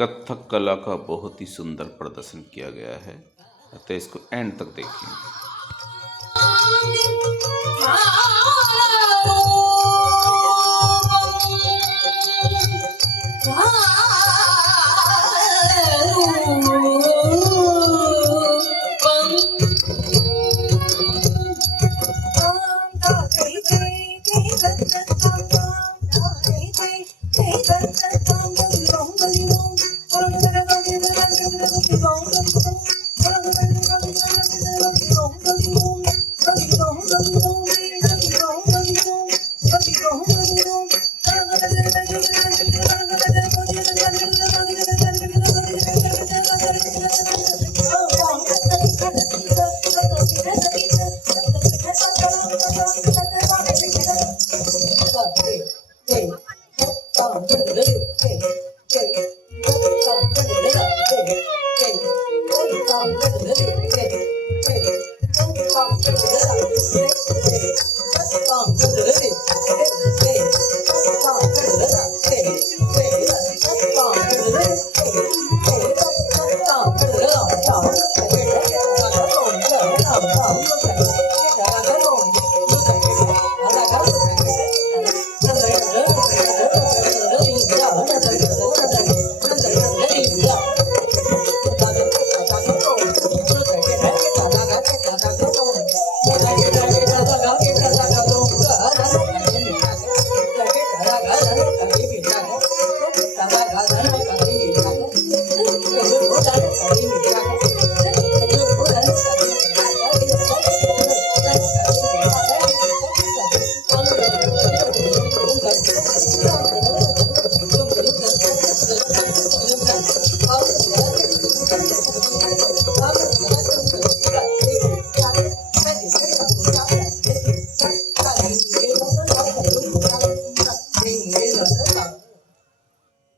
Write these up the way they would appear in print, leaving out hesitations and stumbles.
कथक कला का बहुत ही सुंदर प्रदर्शन किया गया है, अतः इसको एंड तक देखिए।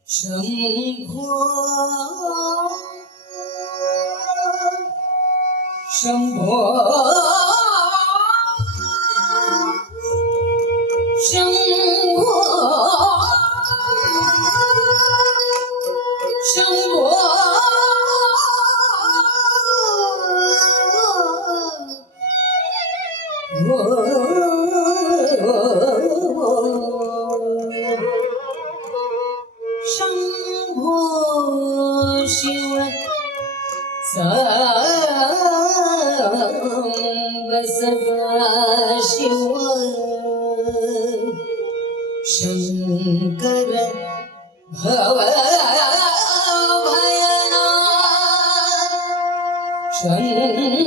शंभो शंभो शंभो शंभो शिव सदाशिव शंकर भव भयना शंकर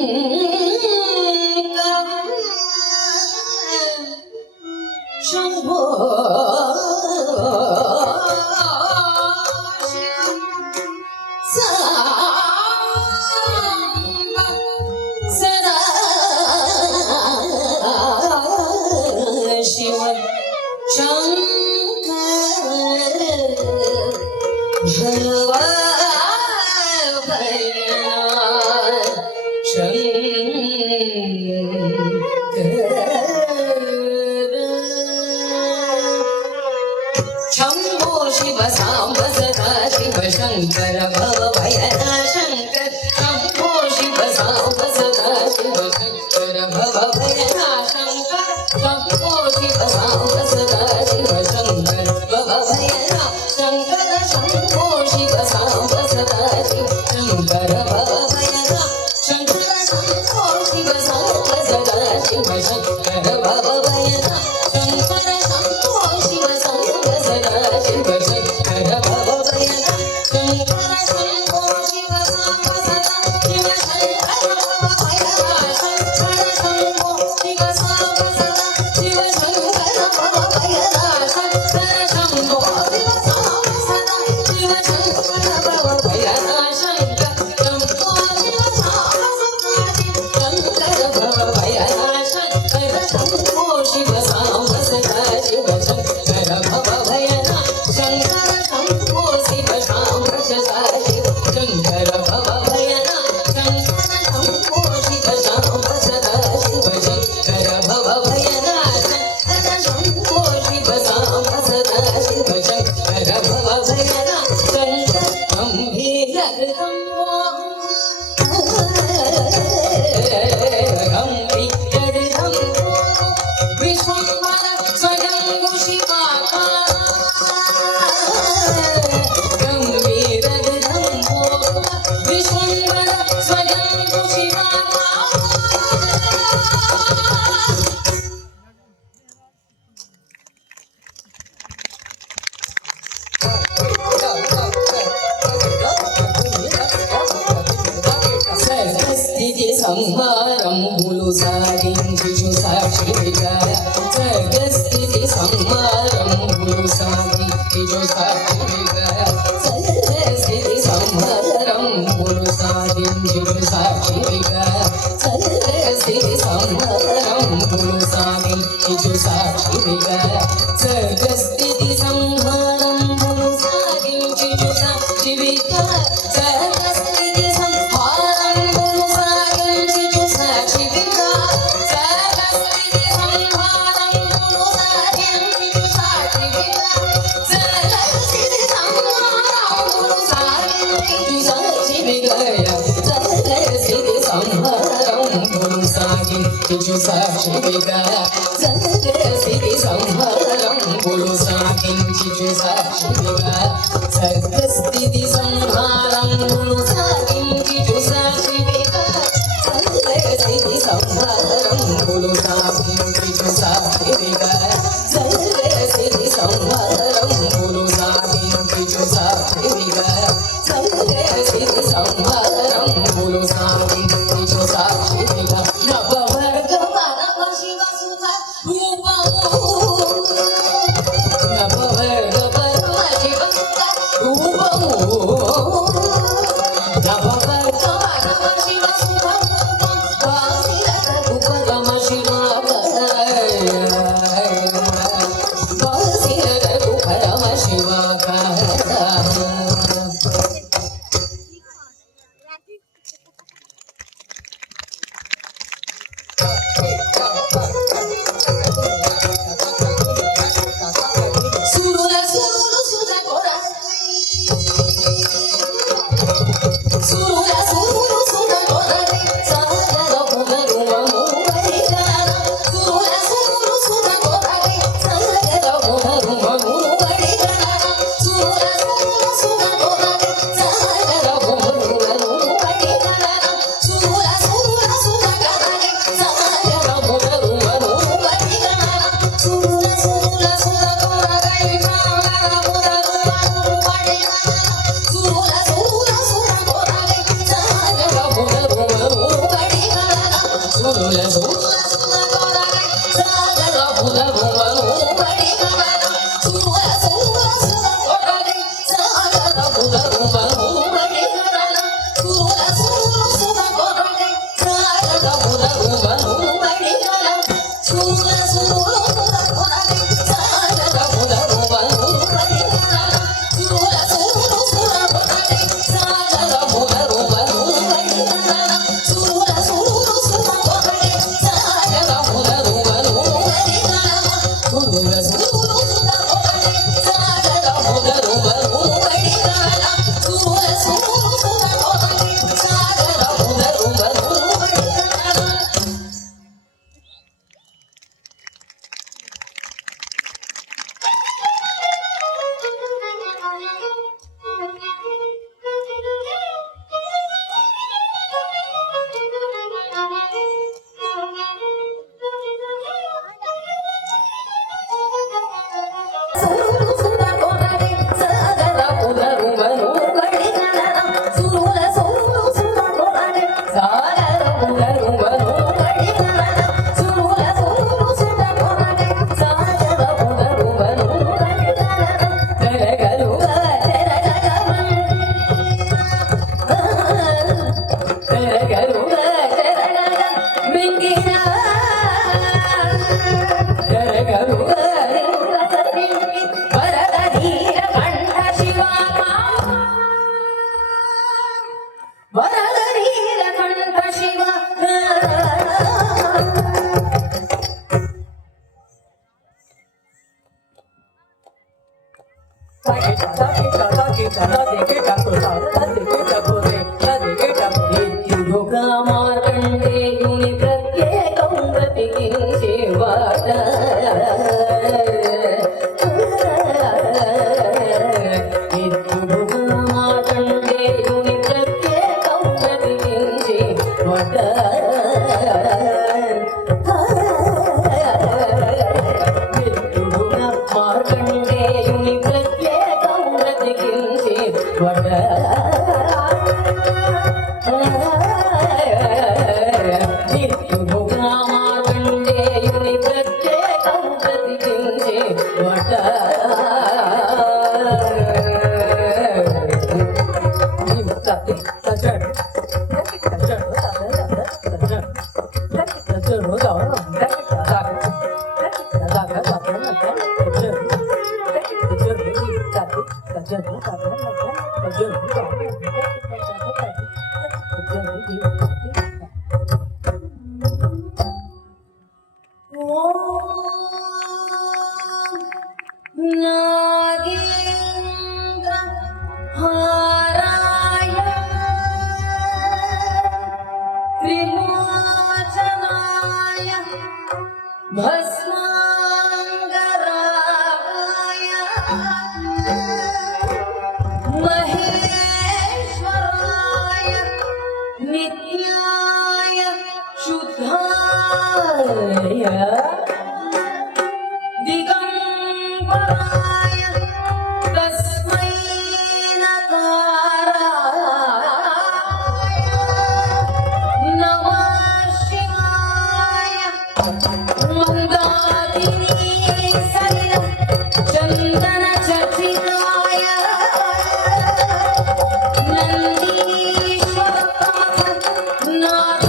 शंभो शंभो शिव सांब सदा शिव शंकर भव भयना शंकर शंभो शिव सांब सदा शिव शंकर भव भयना शंकर शंभो शिव सांब सदा शिव शंकर भव भयना शंकर शंभो शिव सांब सदा शिव शंकर भव भयना शंकर शंभो शिव सांब सदा शिव शंकर भव भयना शंकर शंभो शिव सांब सदा शिव शंकर भव भयना शंकर शंभो शिव सांब सदा शिव शंकर సంహారంబులు సాగించు సాక్షిగా సర్గస్థితి సంహారంబులు సాగించు సాక్షిగా సర్గస్థితి సంహారంబులు సాగించు సాక్షిగా సర్గస్థితి సంహారంబులు సాగించు సాక్షిగా సర్గస్థితి సంహారంబులు సాగించు సాక్షిగా సాక్షిగా సర్గస్థితి సంహారంబులు సాగించు సాక్షిగా సర్గస్థితి సంహారంబులు సాగించు సాక్షిగా సర్గస్థితి సంహారంబులు సాగించు సాక్షిగా సర్గస్థితి సంహారంబులు సాగించు సాక్షిగా సర్గస్థితి సంహారంబులు సాగించు సాక్షిగా Take it, भस्मांगरागाय महेश्वराय नित्याय शुद्धाय दिगंबराय तस्मै नकाराय नमः शिवाय मंदाकिनी सलिल चंदन चर्चिताय नंदीश्वर नाथ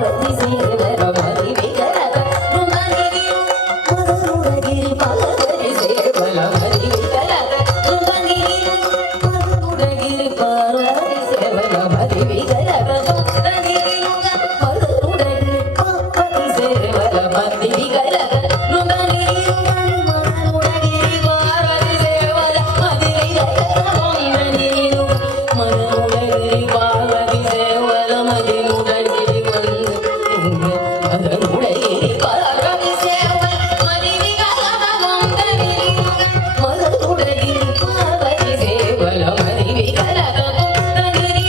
పార్వతి సేవల మది విగరగ బృందగిరి మదనుడగిరి పార్వతి సేవల మది విగరగ బృందగిరి మదనుడగిరి పార్వతి సేవల మది విగరగ బృందగిరి మదనుడగిరి పార్వతి సేవల మది విగరగ బృందగిరి మదనుడగిరి పార్వతి సేవల మది విగరగ బృందగిరి మదనుడగిరి పార్వతి సేవల మది ముడగిరి మదనుడగిరి పార్వతి సేవల మది విగరగ బృందగిరి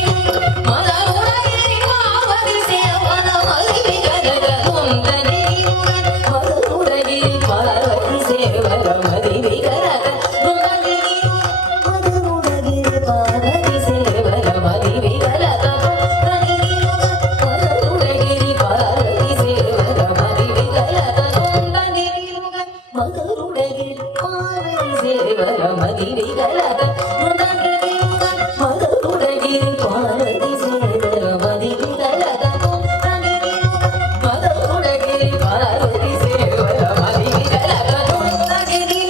మదనుడగిరి పార్వతి సేవల మది విగరగ బృందగిరి మదనుడగిరి పార్వతి సేవల మది విగరగ బృందగిరి మదనుడగిరి పార్వతి సేవల మది విగరగ బృందగిరి మదనుడగిరి పార్వతి సేవల మది విగరగ బృందగిరి మదనుడగిరి పార్వతి సేవల మది విగరగ బృందగిరి మదనుడగిరి పార్వతి సేవల మది విగరగ బృందగిరి మదనుడగిరి పార్వతి సేవల మది విగరగ బృందగిరి మదనుడగిరి పార్వతి సేవల మది విగరగ బృందగిరి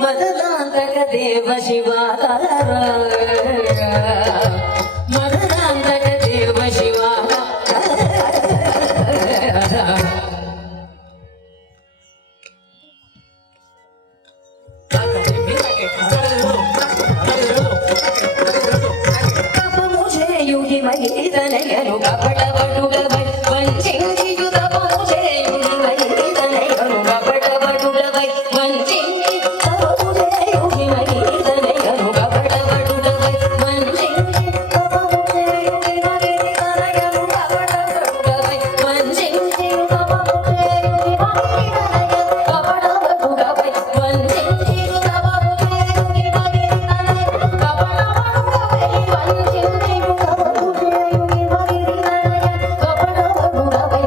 మదనాంతక దేవ శివాకార మదనాంతక దేవ శివాకార కపము చేయుడి మహితనయను కపటవడుగవై వంచించి యుగపము చేయుడి మహితనయను కపటవడుగవై వంచించి కపము చేయుడి మహితనయను కపటవడుగవై వంచించి కపము చేయుడి మహితనయను కపటవడుగవై వంచించి కపము చేయుడి మహితనయను కపటవడుగవై వంచించి కపము చేయుడి మహితనయను కపటవడుగవై వంచించి కపము చేయుడి మహితనయను కపటవడుగవై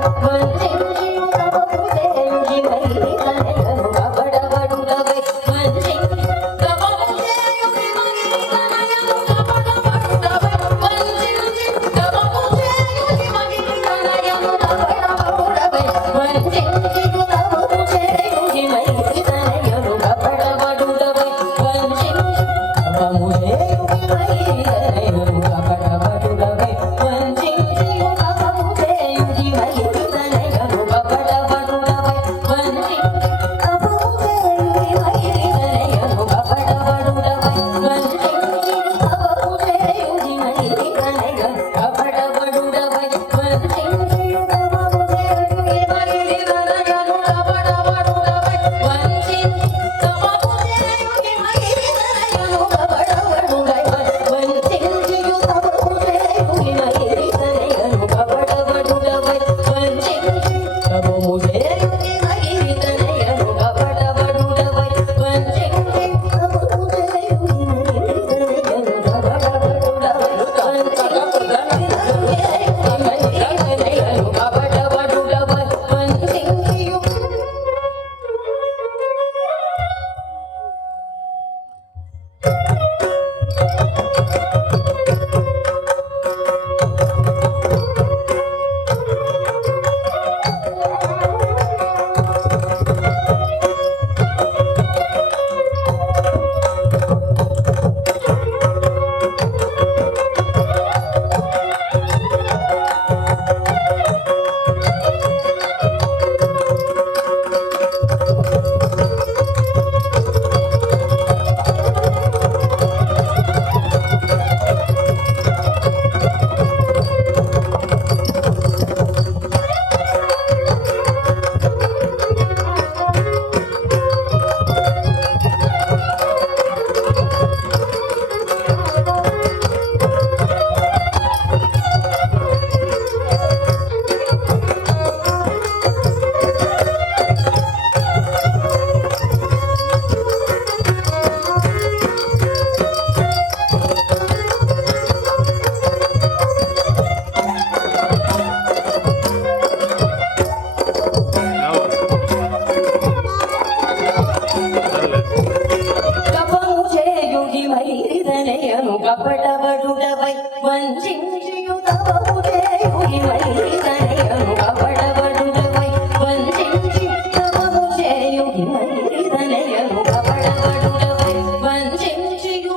వంచించియు తపము చేయుని మైదనయను కపడబడుడవై వంచించి తపము చేయుని మైదనయను కపడబడుడవై వంచించియు